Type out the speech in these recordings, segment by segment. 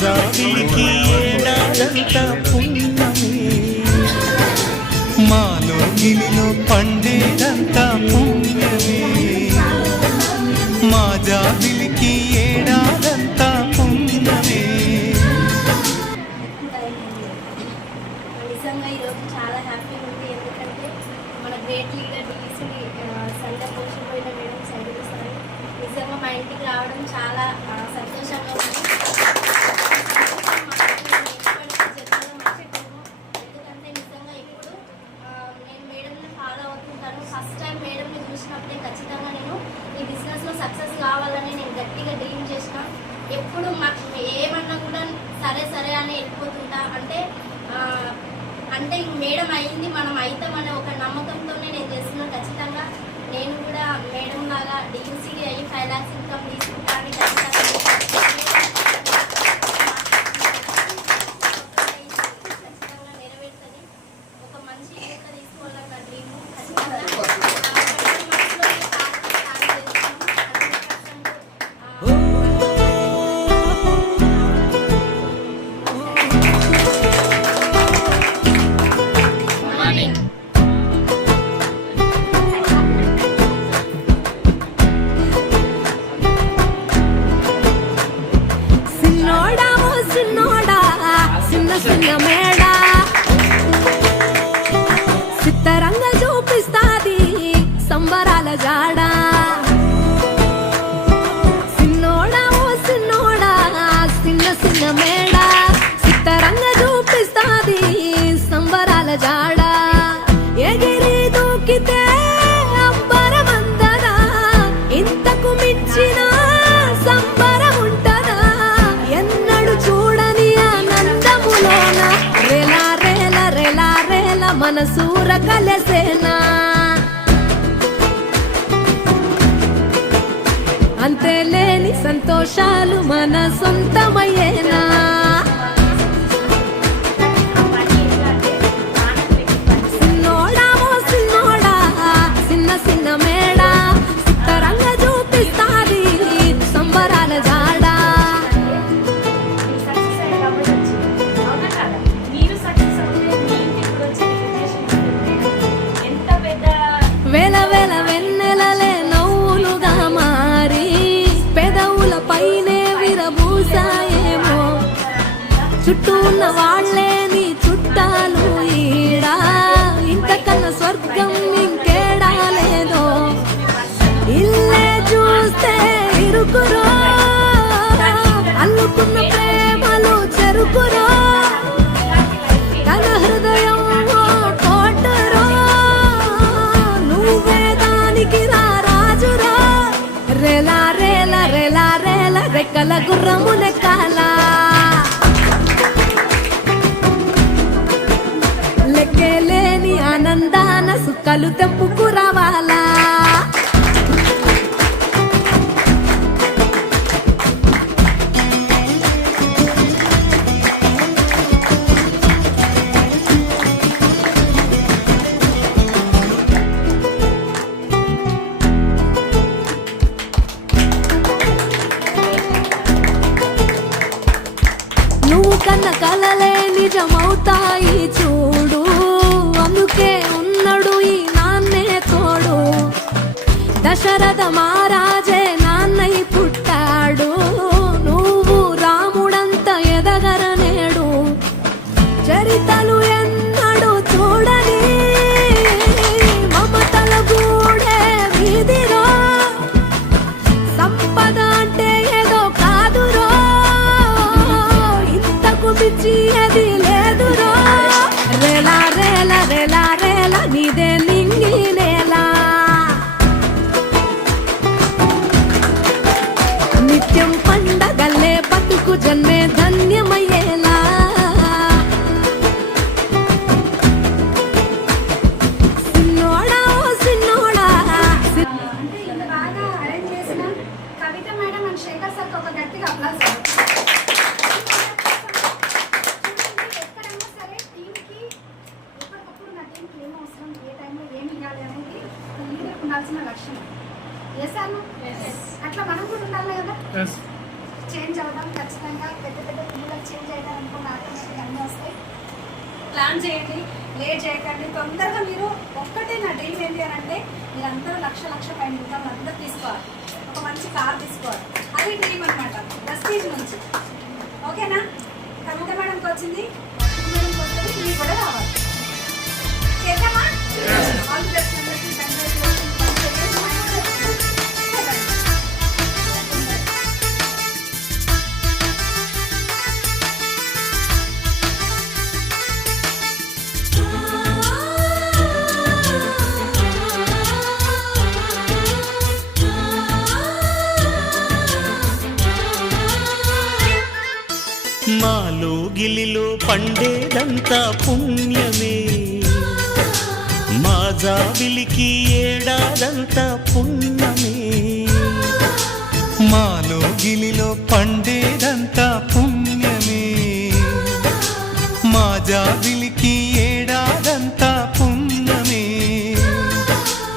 జాబిలికి ఏడాదంతా పుణ్యమే? మాలో గిలిలో పండేదంతా పుణ్యమే. మా జాబిలికి ఏడాదంతా పుణ్యమే. నిజంగా ఈరోజు చాలా హ్యాపీగా ఉంది. ఎందుకంటే మన మా ఇంటికి రావడం చాలా సంతోషంగా ఉంది. నిద్ర కలసేనా? అంతే లేని సంతోషాలు మన సొంతమయ్యేనా? చుట్టూన్న వాళ్ళే నీ చుట్టాలు ఈడా? ఇంతకన్నా స్వర్గం ఇంకేడాలేదో ఇల్లే చూస్తే ఇరుకురో? అల్లుకున్న ప్రేమలు చెరుకురో? తన హృదయం నువ్వే దానికి రాజురా? రేలా రేల రేలా రేల రెక్కల గుర్రమున కాలా సుక్కలు తెప్పుకు రావాలా కన్న కలలే నిజమవుతాయి చూడు అందుకే ನಡುಯಿ ನಾನೇ ತೋಡು ದಶರಥ ಮಹಾರಾಜೆ ఉండాల్సిన లక్షణం చేశాను అట్లా మనం కూడా ఉండాలి కదా? చేంజ్ అవుదాం ఖచ్చితంగా పెద్ద పెద్ద పిల్లలకు చేంజ్ అయ్యాం అనుకున్న ఆటోమేటిక్ అన్నీ వస్తాయి. ప్లాన్ చేయండి లేట్ చేయకండి. తొందరగా మీరు ఒక్కటే నా డ్రీమ్ ఏంటి అని అంటే మీరందరూ లక్ష లక్ష పైన రూపాయలు అందరూ తీసుకోవాలి. ఒక మంచి కార్ తీసుకోవాలి. అది డ్రీమ్ అనమాట ప్రెస్టీజ్ నుంచి. ఓకేనా? కవిత మేడంకి వచ్చింది. మేడంకి వస్తుంది మీకు కూడా రావాలి. చేద్దామా? ఆల్ ది బెస్ట్ గిలిలో పండేదంతా పుణ్యమే. మా జాబిలికి ఏడాదంతా పుణ్యమే.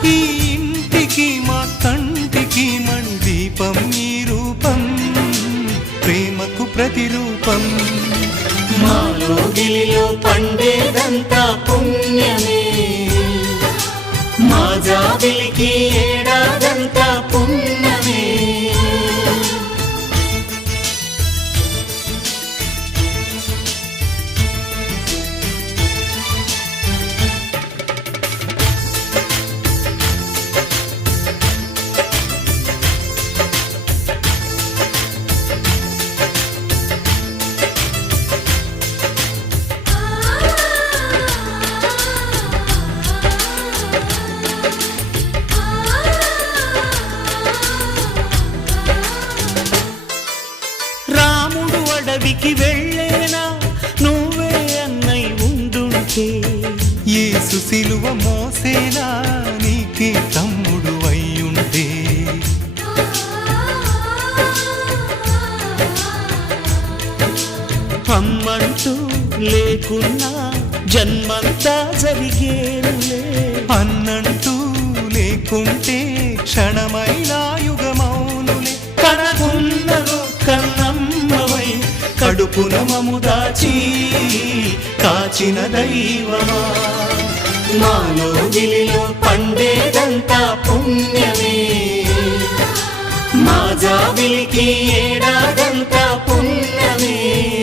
ఈ ఇంటికి మా కంటికి మణి దీపం ఈ రూపం ప్రేమకు ప్రతిరూపం. మాలో గిలిలో పండేదంతా పుణ్యమే. మోసేనా నీకే తమ్ముడు అయ్యుంటే. అమ్మంటూ లేకున్నా జన్మంతా జరిగేనులే. అన్నంటూ లేకుంటే క్షణమైనా యుగమౌనులే. కనకున్నదో కన్నమ్మవై కడుపున మము దాచి కాచిన దైవమా. మాలో గిలిలో పండేదంతా పుణ్యమే. మా జాబిలికి ఏడాదంతా పుణ్యమే.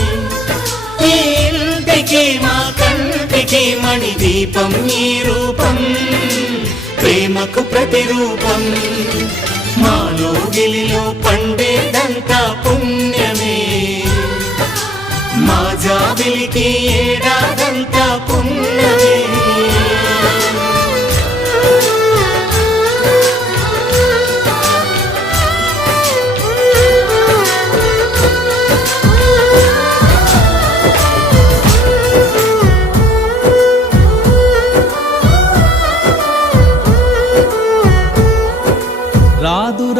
ఇంటికి మా కంటికి మణి దీపం ఈ రూపం ప్రేమకు ప్రతిరూపం. మాలో గిలిలో పండేదంతా పుణ్యమే. మా జాబిలికి ఏడాదంతా పుణ్యమే.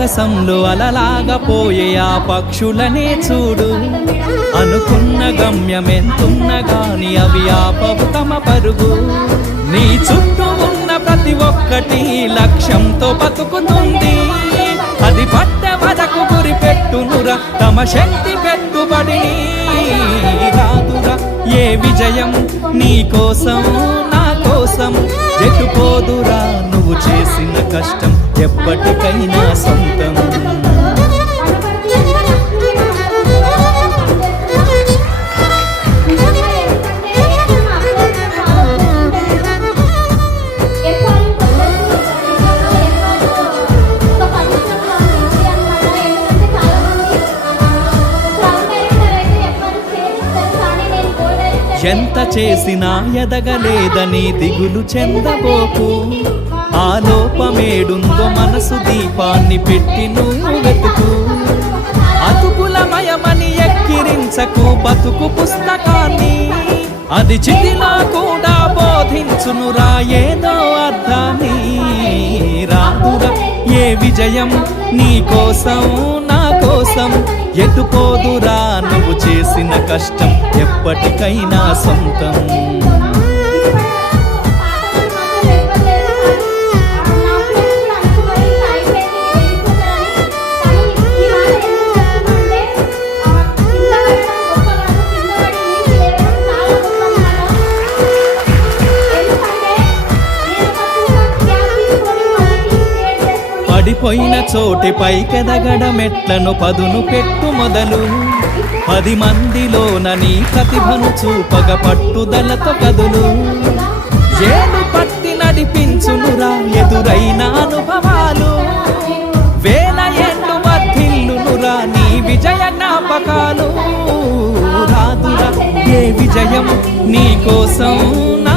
ఆకాశంలో అలలాగపోయే ఆ పక్షులనే చూడు. అనుకున్న గమ్యమెంతున్న గాని అవి ఆపవు తమ పరుగు. నీ చుట్టూ ఉన్న ప్రతి ఒక్కటి లక్ష్యంతో బతుకుతుంది. అది పట్ట వరకు గురి పెట్టునురా తమ శక్తి పెట్టుబడి రాదురా. ఏ విజయం నీ కోసం నా కోసం ఎటుపోదురా నువ్వు చేసిన కష్టం. ఎప్పటికైనా సొంతం. ఎంత చేసినా ఎదగలేదని దిగులు చెందబోకు. ఆ లోపమేడుందో మనసు దీపాన్ని పెట్టి నువ్వు వెతుకు. అతుకులమయమని ఎక్కిరించకు బతుకు పుస్తకాన్ని. అది చితిలా కూడా బోధించును రాయేదో అర్థాన్ని. రాదురా ఏ విజయం నీ కోసం నా కోసం. ఎటుపోదురా నువ్వు చేసిన కష్టం ఎప్పటికైనా సొంతం. పోయిన చోటి పైకెదగడమెట్లను పదును పెట్టు మొదలు. పది మందిలోన నీ ప్రతిభను చూపగ పట్టుదలతో కదులు. ఏను పట్టి నడిపించునురా ఎదురైన అనుభవాలు. వేల ఏళ్ళు వర్ధిల్లునురా నీ విజయ జ్ఞాపకాలు. రాదురా ఏ విజయం నీ కోసం నా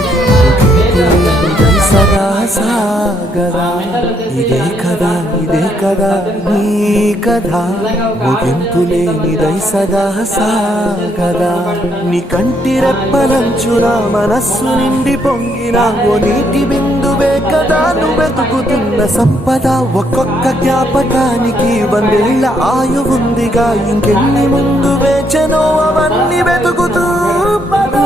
సదా సాగరా. ఇదే కదా ఇదే కదా నీ కదా ముగింపు లేనిదై సదా సాగరా. నీ కంటి రెప్పలంచున మనస్సు నిండి పొంగిన ఓ నీటి బిందువే కదా నువ్వు వెతుకుతున్న సంపద. ఒక్కొక్క జ్ఞాపకానికి వందేళ్ళ ఆయువుందిగా ఇంకెన్ని ముందు వేచనో అవన్నీ వెతుకుతూ పదా.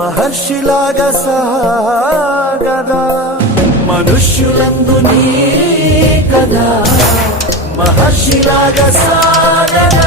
మహర్షిలాగా సాగదా. మనుష్యులందు నీ కథ మహర్షిలాగా సాగదా.